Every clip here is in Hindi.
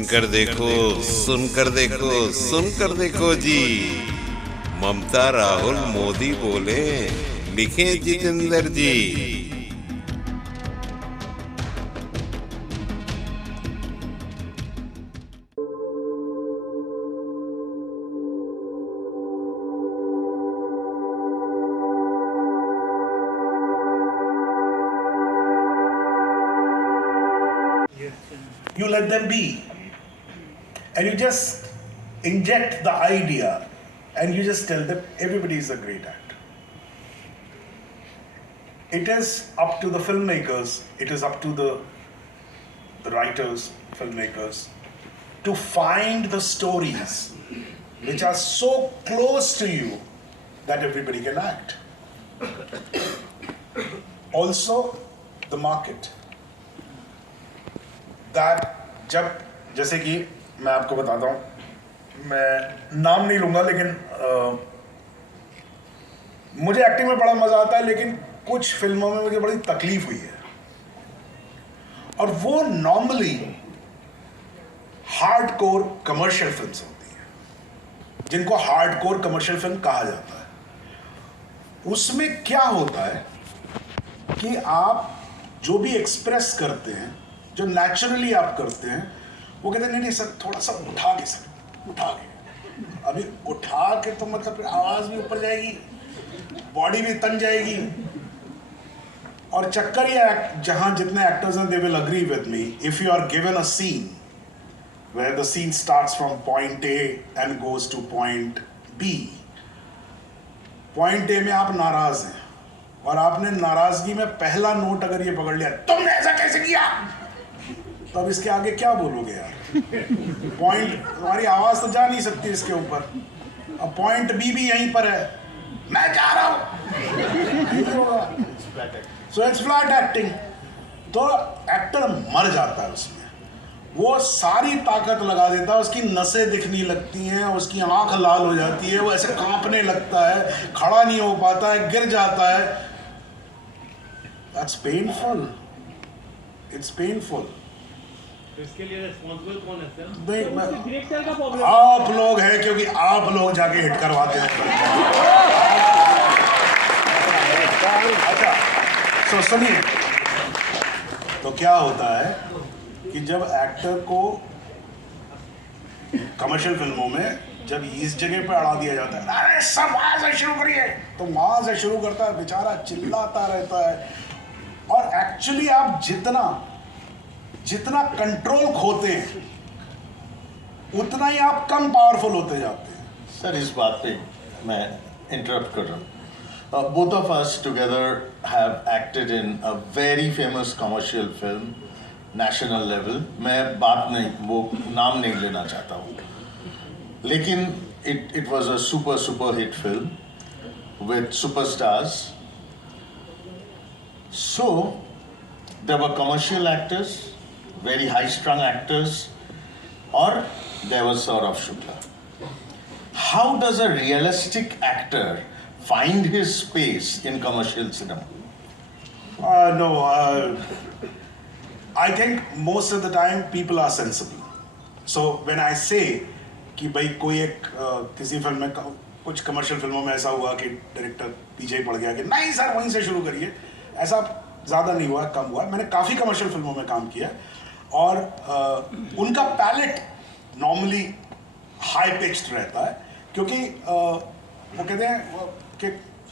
सुनकर देखो जी। ममता राहुल मोदी बोले, लिखे जितेंद्र जी। You let them be, and you just inject the idea, and you just tell them everybody is a great actor. It is up to the filmmakers, it is up to the writers, filmmakers, to find the stories which are so close to you that everybody can act. Also, the market. That जब जैसे कि मैं आपको बताता हूँ, मैं नाम नहीं लूँगा, लेकिन मुझे एक्टिंग में बड़ा मज़ा आता है, लेकिन कुछ फिल्मों में मुझे बड़ी तकलीफ हुई है, और वो नॉर्मली हार्डकोर कमर्शियल फिल्म्स होती हैं, जिनको हार्डकोर कमर्शियल फिल्म कहा जाता है। उसमें क्या होता है कि आप जो भी एक्सप्रेस करते हैं, जो नेचुरली आप करते हैं, वो कहते हैं नहीं नहीं सर, थोड़ा सा उठा के सर, उठा के। अभी उठा के तो मतलब फिर आवाज़ भी ऊपर जाएगी, बॉडी भी तन जाएगी, और चक्कर ये जहाँ जितने एक्टर्स हैं, they will agree with me, if you are given a scene where the scene starts from point A and goes to point B. Point A में आप नाराज हैं, और आपने नाराजगी में पहला नोट अगर ये पकड़ लिया, तुमने ऐसा कैसे किया, तो अब इसके आगे क्या बोलोगे यार? पॉइंट, तुम्हारी आवाज तो जा नहीं सकती इसके ऊपर। अब पॉइंट बी भी यहीं पर है, मैं जा रहा हूं, सो इट्स फ्लैट एक्टिंग। तो एक्टर मर जाता है उसमें, वो सारी ताकत लगा देता है, उसकी नसें दिखने लगती हैं, उसकी आंख लाल हो जाती है, वो ऐसे कांपने लगता है, खड़ा नहीं हो पाता है, गिर जाता है। That's painful, it's painful. इसके लिए रिस्पांसिबल कौन है सर? डायरेक्टर का प्रॉब्लम आप लोग हैं, क्योंकि आप लोग जाके हिट करवाते हैं। अच्छा, तो सुनिए, तो क्या होता है कि जब एक्टर को कमर्शियल फिल्मों में जब इस जगह पे अड़ा दिया जाता है, अरे सब वहां से शुरू करिए, तो वहां से शुरू करता है, बेचारा चिल्लाता रहता है, और एक्चुअली आप जितना कंट्रोल खोते हैं, उतना ही आप कम पावरफुल होते जाते हैं। सर, इस बात पे मैं इंटरप्ट कर रहा हूँ। Both of us together have acted in a very famous commercial film, national level. मैं बात नहीं, वो नाम नहीं लेना चाहता हूँ, लेकिन it was a super hit film with superstars. So there were commercial actors, very high-strung actors, or there was Saurabh Shukla. How does a realistic actor find his space in commercial cinema? No, I think most of the time people are sensible. So when I say कि भाई कोई एक किसी फिल्म में, कुछ कमर्शियल फिल्मों में ऐसा हुआ कि डायरेक्टर पीछे पड़ गया कि नहीं सर वहीं से शुरू करिए, ऐसा ज़्यादा नहीं हुआ, कम हुआ। मैंने काफ़ी कमर्शियल फिल्मों में काम किया, और उनका पैलेट नॉर्मली हाई पिच्ड रहता है, क्योंकि वो कहते हैं कि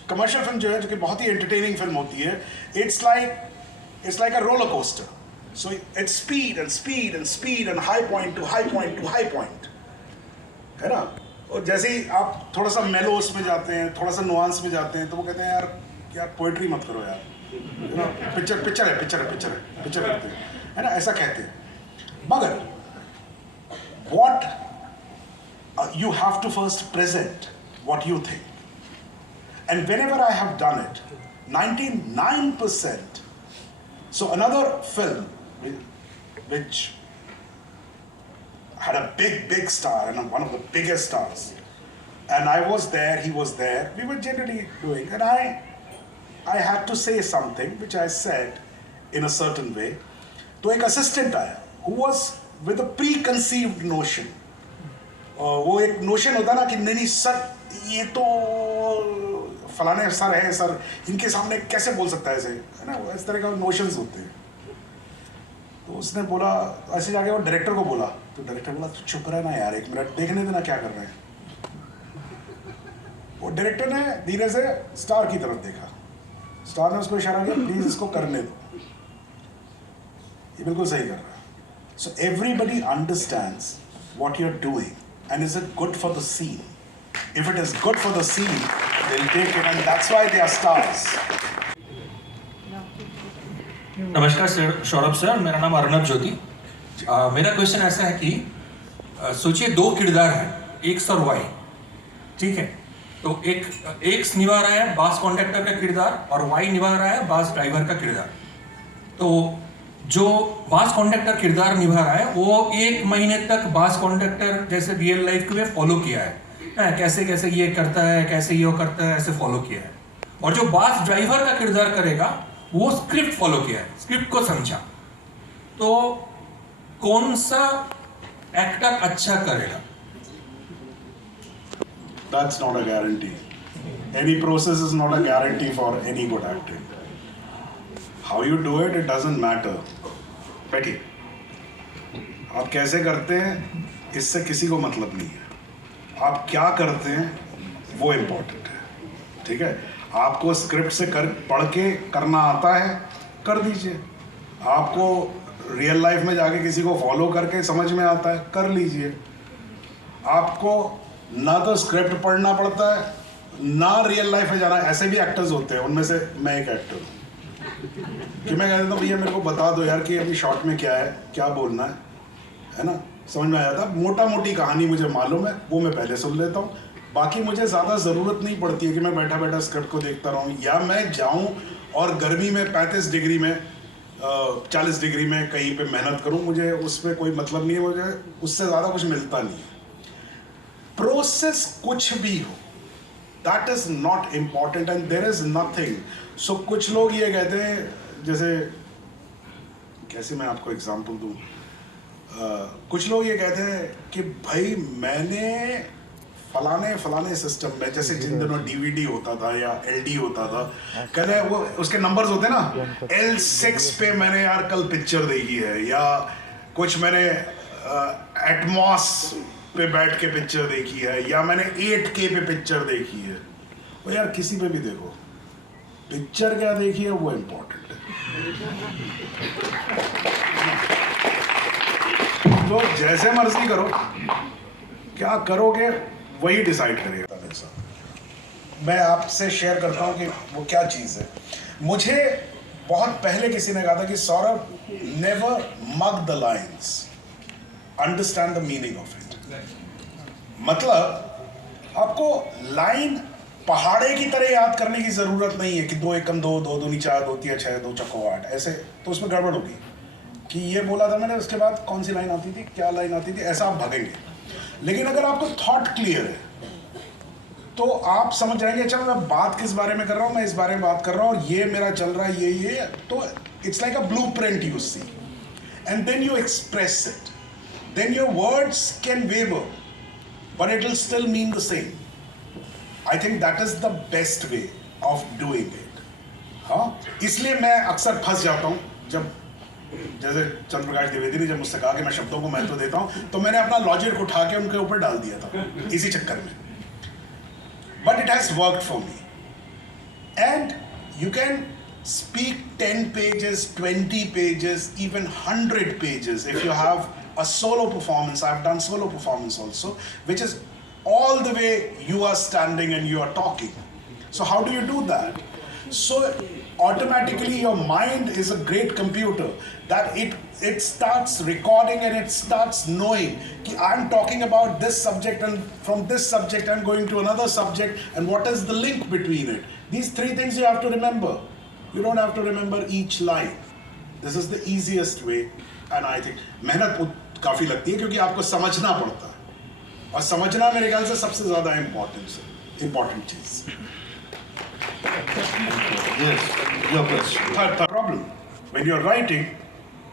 कमर्शियल फिल्म जो है, जो कि बहुत ही एंटरटेनिंग फिल्म होती है, it's like a roller coaster. So its speed and speed and speed and high point two high point two high point, है ना। और जैसे ही आप थोड़ा सा मेलोस में जाते हैं, थोड़ा सा नुआंस में जाते हैं, तो वो कहते हैं यार पोएट्री मत करो यार, पिक्चर करते हैं, है ना, ऐसा कहते हैं। मगर what you have to first present what you think, and whenever I have done it, 99%. So another film which had a big star, and one of the biggest stars, and I was there, he was there, we were generally doing, and I had to say something which I said in a certain way. तो एक assistant आया who was with a preconceived notion. वो एक नोशन होता ना कि नहीं सर ये तो फलाने सर है सर, इनके सामने कैसे बोल सकता है ऐसे, है ना, इस तरह का नोशंस होते हैं. तो उसने बोला, ऐसे जाके वो डायरेक्टर को बोला, तो डायरेक्टर बोला तो चुप रहे ना यार, 1 मिनट देखने देना क्या कर रहे हैं. वो डायरेक्टर ने धीरे से स्टार की तरफ देखा, स्टार ने उसको इशारा किया प्लीज इसको करने दो, ये बिल्कुल सही कर रहा है. So everybody understands what you are doing and is it good for the scene. If it is good for the scene, they'll take it, and that's why they are stars. नमस्कार सर, सौरभ सर, मेरा नाम अर्नब ज्योति. मेरा क्वेश्चन ऐसा है कि सोचिए 2 किरदार हैं, एक्स और वाई, ठीक है. तो एक्स निभा रहा है बस कॉन्डक्टर का किरदार और वाई निभा रहा है बस ड्राइवर का किरदार. तो जो बस कॉन्डक्टर किरदार निभा रहा है वो 1 महीने तक बस कॉन्डक्टर जैसे रियल लाइफ में फॉलो किया है, कैसे कैसे ये करता है, कैसे ये करता है, ऐसे फॉलो किया है. और जो बस ड्राइवर का किरदार करेगा वो स्क्रिप्ट फॉलो किया है, स्क्रिप्ट को समझा. तो कौन सा एक्टर अच्छा करेगा? That's not a guarantee. Any process is not a guarantee for any good acting. How you do it, it doesn't matter. बैठिए, आप कैसे करते हैं इससे किसी को मतलब नहीं है, आप क्या करते हैं वो इम्पोर्टेंट है. ठीक है, आपको स्क्रिप्ट से पढ़ के करना आता है, कर दीजिए. आपको रियल लाइफ में जाके किसी को फॉलो करके समझ में आता है, कर लीजिए. आपको ना तो स्क्रिप्ट पढ़ना पड़ता है ना रियल लाइफ में जाना. ऐसे भी एक्टर्स होते हैं, उनमें से मैं एक एक्टर हूँ कि मैं कह देता हूँ भैया मेरे को बता दो यार कि अभी शॉर्ट में क्या है, क्या बोलना है ना, समझ में आ जाता. मोटा मोटी कहानी मुझे मालूम है, वो मैं पहले सुन लेता हूँ. बाकी मुझे ज़्यादा ज़रूरत नहीं पड़ती है कि मैं बैठा बैठा स्क्रिप्ट को देखता रहूँ, या मैं जाऊँ और गर्मी में 35 डिग्री में 40 डिग्री में कहीं पे मेहनत करूँ. मुझे उस पर कोई मतलब नहीं है, मुझे उससे ज़्यादा कुछ मिलता नहीं है. प्रोसेस कुछ भी हो, that is not important and there is nothing. So कुछ लोग ये कहते हैं, जैसे कैसे मैं आपको एग्जाम्पल दूँ, कुछ लोग ये कहते हैं कि भाई मैंने फलाने सिस्टम में, जैसे जिन दिनों DVD होता था या LD होता था, कहते हैं वो उसके नंबर्स होते हैं ना, L6 पे मैंने यार कल पिक्चर देखी है, या कुछ मैंने एटमॉस पे बैठ के पिक्चर देखी है, या मैंने 8K पे पिक्चर देखी है. वो यार किसी पे भी देखो, पिक्चर क्या देखी है वो इम्पोर्टेंट है. तो जैसे मर्जी करो, क्या करोगे वही डिसाइड करेगा. मैं आपसे शेयर करता हूँ कि वो क्या चीज़ है. मुझे बहुत पहले किसी ने कहा था कि Saurabh, never mug the lines, understand the meaning of it. मतलब आपको लाइन पहाड़े की तरह याद करने की जरूरत नहीं है कि 2 एकम 2, 2 दूनी 4, 2 तिया 6, 2 चौको 8, ऐसे तो उसमें गड़बड़ होगी कि ये बोला था मैंने, उसके बाद कौन सी लाइन आती थी, क्या लाइन आती थी, ऐसा आप भागेंगे. लेकिन अगर आपको थॉट क्लियर है तो आप समझ जाएंगे, अच्छा मैं बात किस बारे में कर रहा हूँ, मैं इस बारे में बात कर रहा हूँ, ये मेरा चल रहा है, ये. तो it's like a blueprint you see, and then you express it. Then your words can waver but it will still mean the same. I think that is the best way of doing it. हाँ, इसलिए मैं अक्सर फंस जाता हूँ. जब जैसे चंद्रप्रकाश द्विवेदी ने जब मुझसे कहा कि मैं शब्दों को महत्व देता हूँ, तो मैंने अपना लॉजिक उठा के उनके ऊपर डाल दिया था इसी चक्कर में. But it has worked for me. And you can speak 10 pages, 20 pages, even 100 pages if you have a solo performance. I've done solo performance also, which is all the way you are standing and you are talking. So how do you do that? So automatically your mind is a great computer that it starts recording and it starts knowing कि I'm talking about this subject and from this subject I'm going to another subject and what is the link between it. These 3 things you have to remember. You don't have to remember each line. This is the easiest way and I think मेहनत काफ़ी लगती है क्योंकि आपको समझना पड़ता है और समझना मेरे ख्याल से सबसे ज़्यादा important cheese. Yes, your question. Third problem. When you're writing,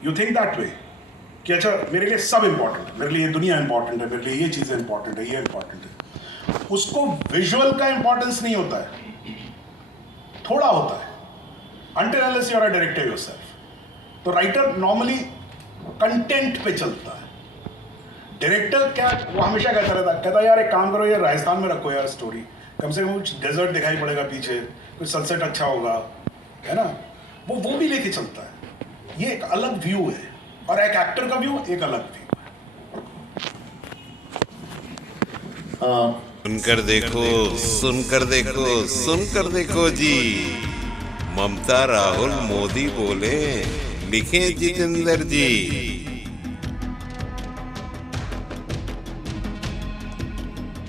you think that way. कि अच्छा मेरे लिए सब इम्पोर्टेंट है, मेरे लिए ये दुनिया इम्पोर्टेंट है, मेरे लिए ये चीज़ें इम्पोर्टेंट है, ये इम्पोर्टेंट है, उसको विजुअल का इम्पोर्टेंस नहीं होता है, थोड़ा होता है, until unless you are a director yourself. तो राइटर नॉर्मली कंटेंट पे चलता है, डायरेक्टर क्या वो हमेशा कहता यार एक काम करो, ये राजस्थान में रखो यार स्टोरी, कम से कम कुछ डेजर्ट दिखाई पड़ेगा पीछे, कुछ सनसेट अच्छा होगा, है ना, वो भी लेके चलता है। ये एक अलग व्यू है, और एक एक्टर का व्यू एक अलग व्यू है। सुनकर देखो, सुनकर देखो, सुनकर देखो जी, ममता राहुल मोदी बोले, लिखे जितेंद्र जी।